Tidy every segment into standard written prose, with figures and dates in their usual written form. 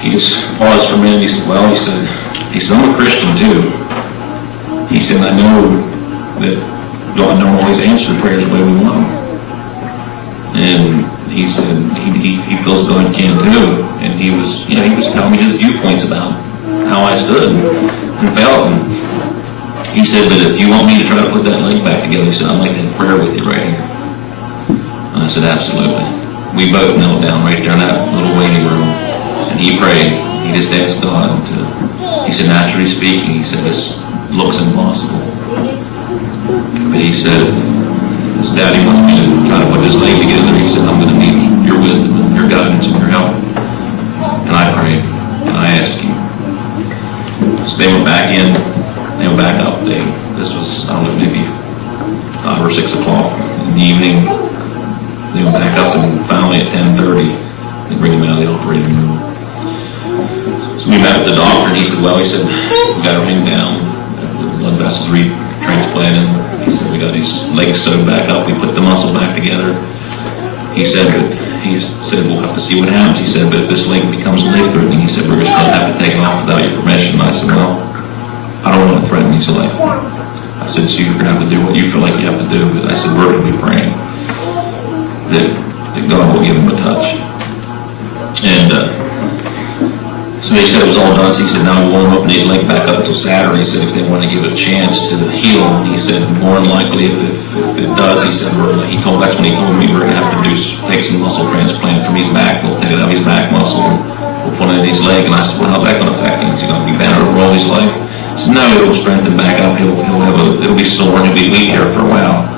he just paused for a minute. He said, well, he said, I'm a Christian too. He said, I know that God don't always answer prayers the way we want them. And he said he feels God can too. And he was telling me his viewpoints about how I stood and felt. And he said, but if you want me to try to put that leg back together, he said, I'd like to have prayer with you right here. And I said, absolutely. We both knelt down right there in that little waiting room. And he prayed. He just asked God to, he said, naturally speaking, he said, this looks impossible. But he said, his daddy wants me to try to put this leg together. He said, I'm going to need your wisdom and your guidance and your help. And I prayed, and I asked him. So they went back in, they went back up. This was, I don't know, maybe 5 or 6 o'clock in the evening. They went back up, and finally at 10:30, they bring him out of the operating room. So we met with the doctor, and he said, well, we got everything down. The blood vessels retransplanted. He said, we got his legs sewed back up. We put the muscle back together. He said, we'll have to see what happens. He said, but if this leg becomes life-threatening, he said, we're just going to have to take it off without your permission. And I said, well, I don't want to threaten his life. I said, so you're going to have to do what you feel like you have to do. But I said, we're going to be praying that God will give him a touch. And so he said it was all done. So he said, now we won't open his leg back up until Saturday. He said if they want to give it a chance to heal, he said more than likely if it does, he said that's when he told me we're going to have to take some muscle transplant from his back. We'll take it out of his back muscle and we'll put it in his leg. And I said, well, how's that going to affect him? Is he going to be bent over all his life? He said, no, it'll strengthen back up. It'll be sore and he'll be weak there for a while.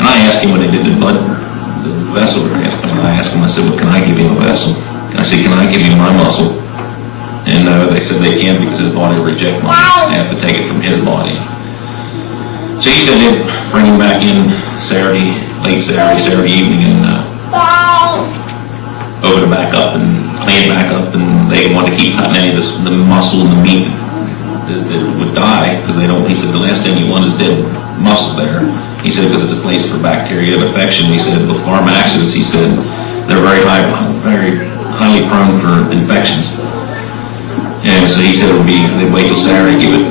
And I asked him when they did the vessel transplant. I asked him, I said, well, can I give him a vessel? And I said, can I give you my muscle? And they said they can't because his body will reject mine. They have to take it from his body. So he said they'd bring him back in late Saturday evening, and open it back up and clean it back up. And they wanted to keep cutting any of the muscle and the meat that would die because they don't. He said the last thing you want is dead muscle there. He said because it's a place for bacteria of infection. He said with farm accidents, he said they're very highly prone for infections. And so he said they'd wait till Saturday, give it,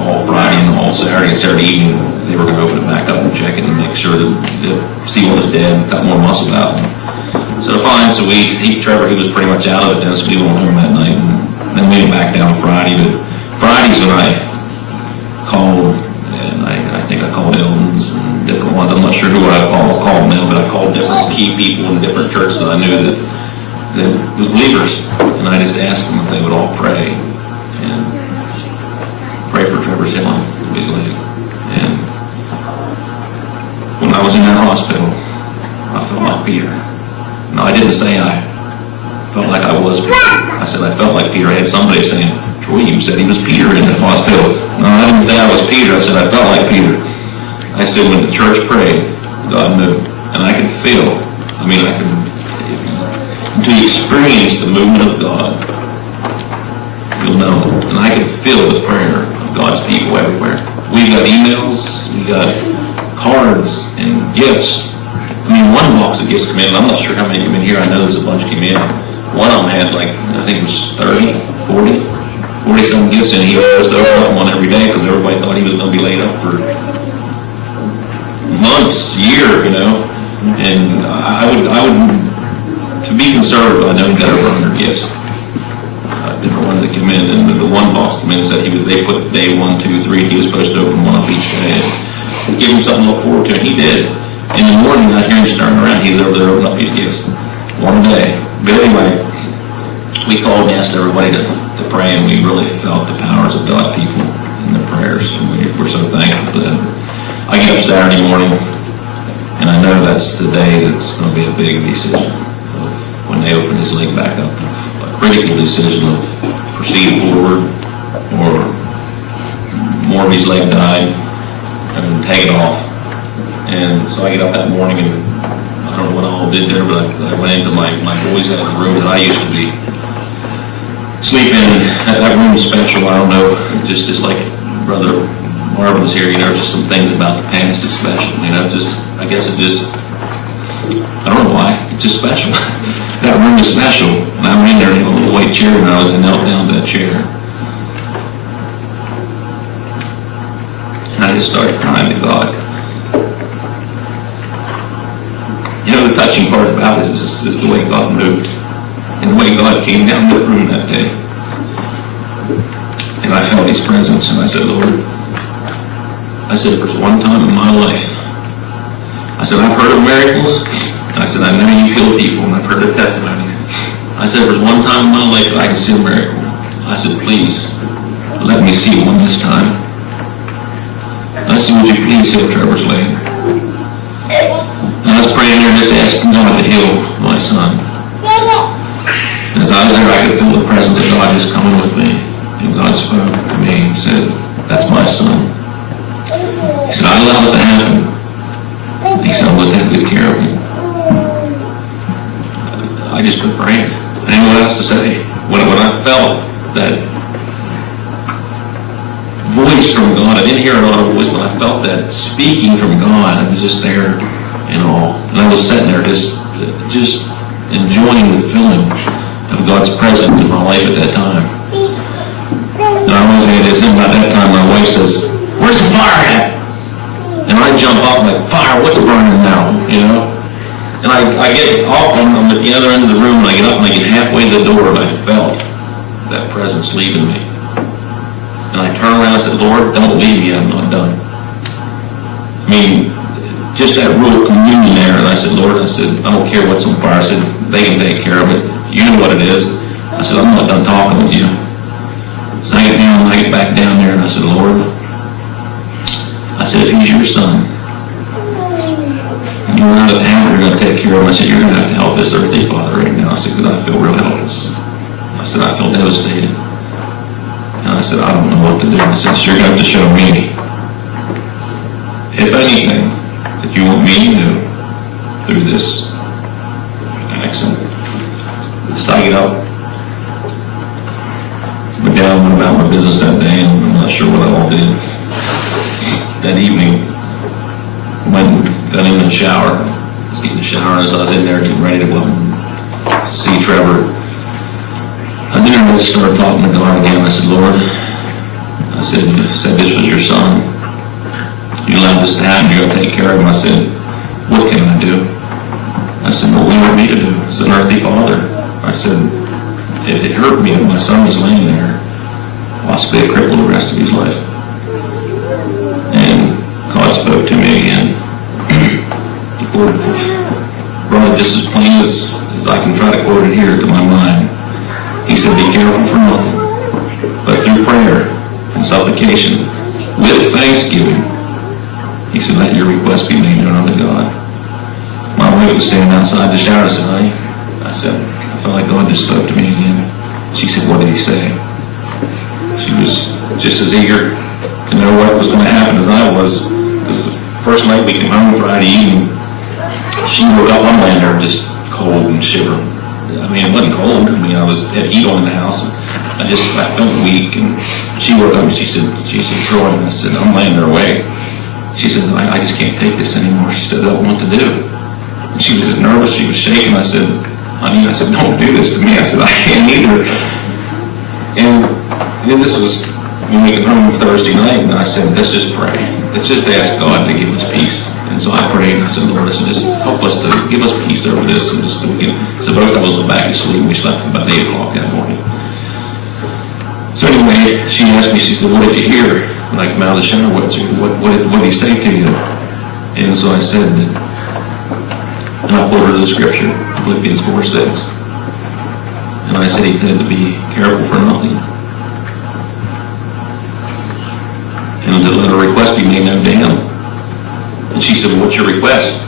all Friday and all Saturday and Saturday evening, they were going to open it back up and check it and make sure that see what was dead and cut more muscle out. So fine, so Trevor, he was pretty much out of it then, so we went home that night. And then we went back down Friday, but Friday's when I called, and I think I called Eldon's and different ones. I'm not sure who I called them, but I called different key people in different churches that I knew that was believers. And I just asked them if they would all pray and pray for Trevor's healing of his leg. And when I was in that hospital, I felt like Peter. No, I didn't say I felt like I was Peter. I said I felt like Peter. I had somebody saying, Troy, you said he was Peter in the hospital. No, I didn't say I was Peter. I said I felt like Peter. I said when the church prayed, God knew. And I could feel, until you experience the movement of God, you'll know. And I can feel the prayer of God's people everywhere. We've got emails, we got cards and gifts. One box of gifts come in. I'm not sure how many come in here. I know there's a bunch came in. One of them had I think it was 30, 40 some gifts, and he was supposed to open up one every day because everybody thought he was going to be laid up for months, year, And I would. To be conservative, I know he got over 100 gifts, different ones that came in, and the one box came in and said they put day 1, 2, 3, he was supposed to open one up each day and give him something to look forward to, and he did. In the morning, I hear him stirring around, he's over there opening up his gifts, one day. But anyway, we called and asked everybody to pray, and we really felt the powers of God people in their prayers, and we're so thankful for that. I get up Saturday morning, and I know that's the day that's going to be a big decision. When they open his leg back up, a critical decision of proceed forward or more of his leg died and take it off. And so I get up that morning and I don't know what I all did there, but I went into my boys had the room that I used to be sleeping in. That room is special. I don't know, just like Brother Marvin's here, just some things about the past that's special. I guess I don't know why, it's just special. That room is special, and I'm in there in a little white chair, and I knelt down to that chair. And I just started crying to God. You know, the touching part about it is the way God moved, and the way God came down to the room that day. And I felt His presence, and I said, Lord, I said, if there's one time in my life, I said, I've heard of miracles, and I said, I know you heal people, and I've heard of testimonies. I said, if there's one time in my life that I can see a miracle, I said, please, let me see one this time. I said, would you please heal Trevor's leg? And I was praying there just asking God to heal my son. And as I was there, I could feel the presence of God just coming with me. And God spoke to me and said, that's my son. He said, I allowed it to happen. He said, I'm going to take good care of him. I just quit praying. I didn't know what else to say. When I felt that voice from God, I didn't hear an audible voice, but I felt that speaking from God. I was just there in awe. And I was sitting there just enjoying the feeling of God's presence in my life at that time. And I was about that time, my wife says, where's the fire at? And I jump up like, fire, what's burning now? You know? And I get off, I'm at the other end of the room, and I get up and I get halfway to the door, and I felt that presence leaving me. And I turned around and I said, Lord, don't leave me, I'm not done. I mean, just that real communion there, and I said, Lord, I said, I don't care what's on fire. I said, they can take care of it. You know what it is. I said, I'm not done talking with you. So I get back down there, and I said, Lord, I said, if he's your son, and you're out of town, you're going to take care of him. I said, you're going to have to help this earthly father right now. I said, because I feel real helpless. I said, I feel devastated. And I said, I don't know what to do. I said, you're going to have to show me, if anything, that you want me to do through this accident. So I get up, went down, went about my business that day, and I'm not sure what I all did. That evening, went and got in the shower. I was getting in the shower, and as I was in there getting ready to go up and see Trevor, I was in there and I started talking to God again. I said, Lord, I said, you said this was your son. You allowed this to happen, you're going to take care of him. I said, what can I do? I said, what do you want me to do? As an earthly father. I said, it hurt me when my son was laying there, possibly a cripple the rest of his life. And God spoke to me again. He brought it just as plain as I can try to quote it here to my mind. He said, be careful for nothing, but through prayer and supplication, with thanksgiving, he said, let your request be made known unto God. My wife was standing outside the shower. I said, honey, I said, I felt like God just spoke to me again. She said, what did he say? She was just as eager to know what was going to happen as I was. Because the first night we came home Friday evening, she woke up, I'm laying there just cold and shivering. I mean, it wasn't cold. I mean, I had heat on in the house. I felt weak, and she woke up and she said, Troy, and I said, I'm laying there awake. She said, I just can't take this anymore. She said, I don't know what to do. And she was just nervous. She was shaking. I said, honey, I said, don't do this to me. I said, I can't either. And then this was when we came home Thursday night, and I said, let's just pray. Let's just ask God to give us peace. And so I prayed, and I said, Lord, I said, just help us to give us peace over this. And just so we can, so both of us went back to sleep. We slept about 8 o'clock that morning. So anyway, she asked me, she said, what did you hear when I come out of the shower? What did he say to you? And so I said, and I pulled her to the scripture, Philippians 4:6. And I said, he said to be careful for nothing. And to let a request be made known to him. And she said, well, what's your request?